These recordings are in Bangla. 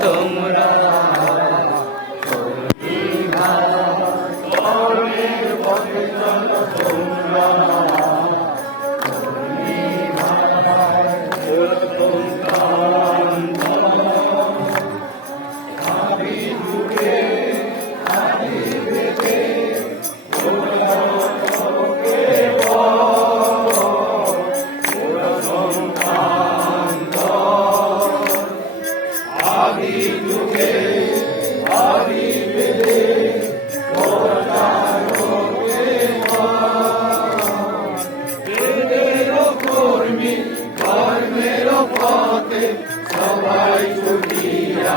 তোমরা সবাই ছুটিয়া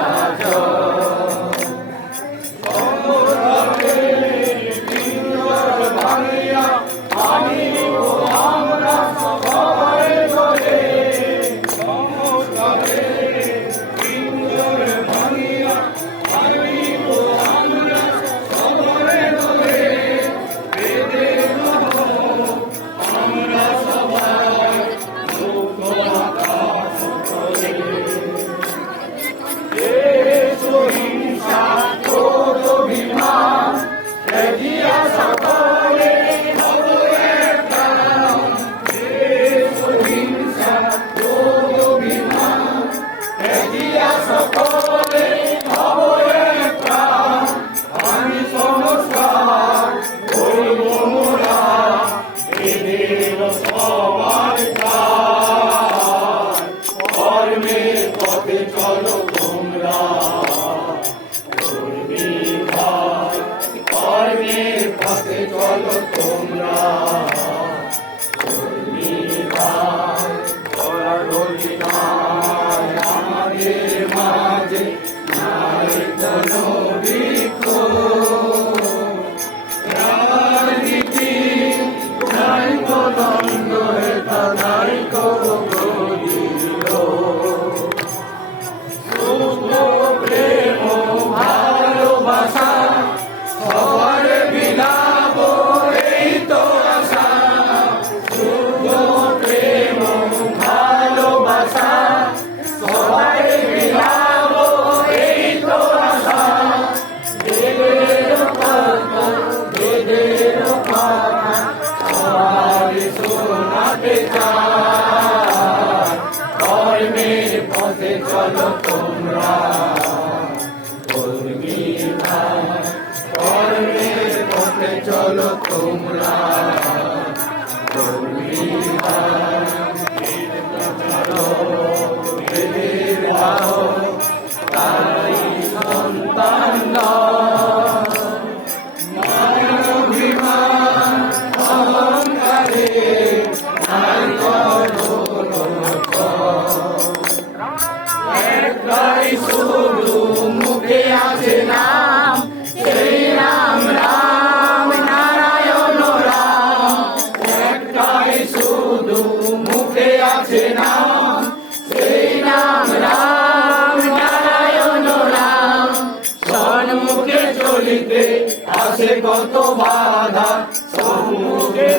চলো তোমরা কর্মের পথে চলো তোমরা আমাদের মাঝে নাই কোনো বৃক্ষ রাজনীতি নাই কোনো নাই কোনো প্রেম ভালোবাসা সবার বিলাপ এই তো আশা শুভ প্রেম ভালোবাসা সবার বিলাপ এই তো আশা বেদের কথা সবাই শোনাতে চায় কর্মের পথে চলো তোমরা কর্মের পথে চলো তোমরা তাই সন্তান অভিমান অহংকারে একটাই শুধু মুখে আছে নাম সেই রাম রাম নারায়ণ রাম একটাই শুধু মুখে আছে নাম সেই রাম রাম নারায়ণ রাম সন্মুখে চলিতে আসে কত বাধা সম্মুখে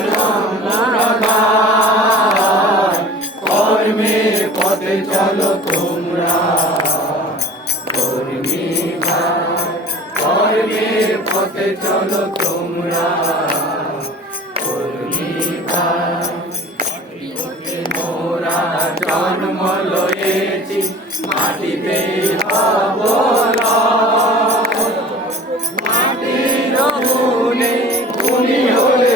কর্মের পথে চলো তোমরা কর্মের পথে চলো তোমরা মোরা জন্ম লয়েছি মাটিতে হব মাটির গুণে গুণী হলে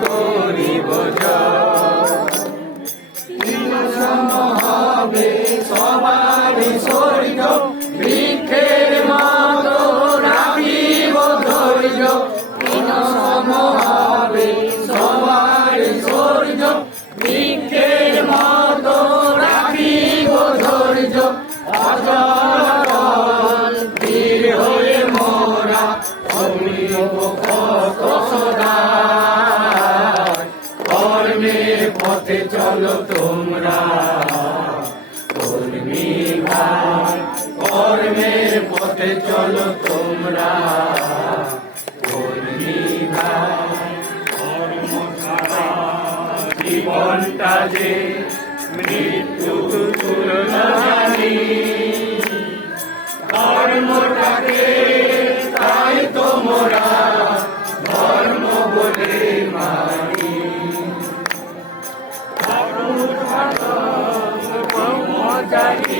করিব হবে সবার শরীর বৃক্ষের মতো রাখিব ধৈর্য হবে সবার শরীর বৃক্ষের মতো রাখিব ধৈর্য অজল বীর হয়ে মোরা সদা কর্মের পথে চলো তোমরা কর্মের পথে চলো তোমরা জীবনটা যে মৃত্যু তুলনা ব্রহ্মচারী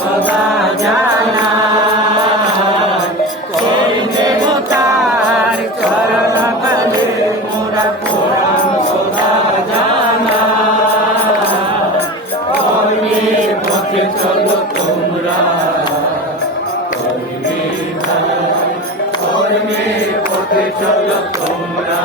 সদা জানা কোন দেবতার চরণ কলে মোরা প্রণাম সদা জানা কর্মের পথে চলো তোমরা কর্মের পথে চলো তোমরা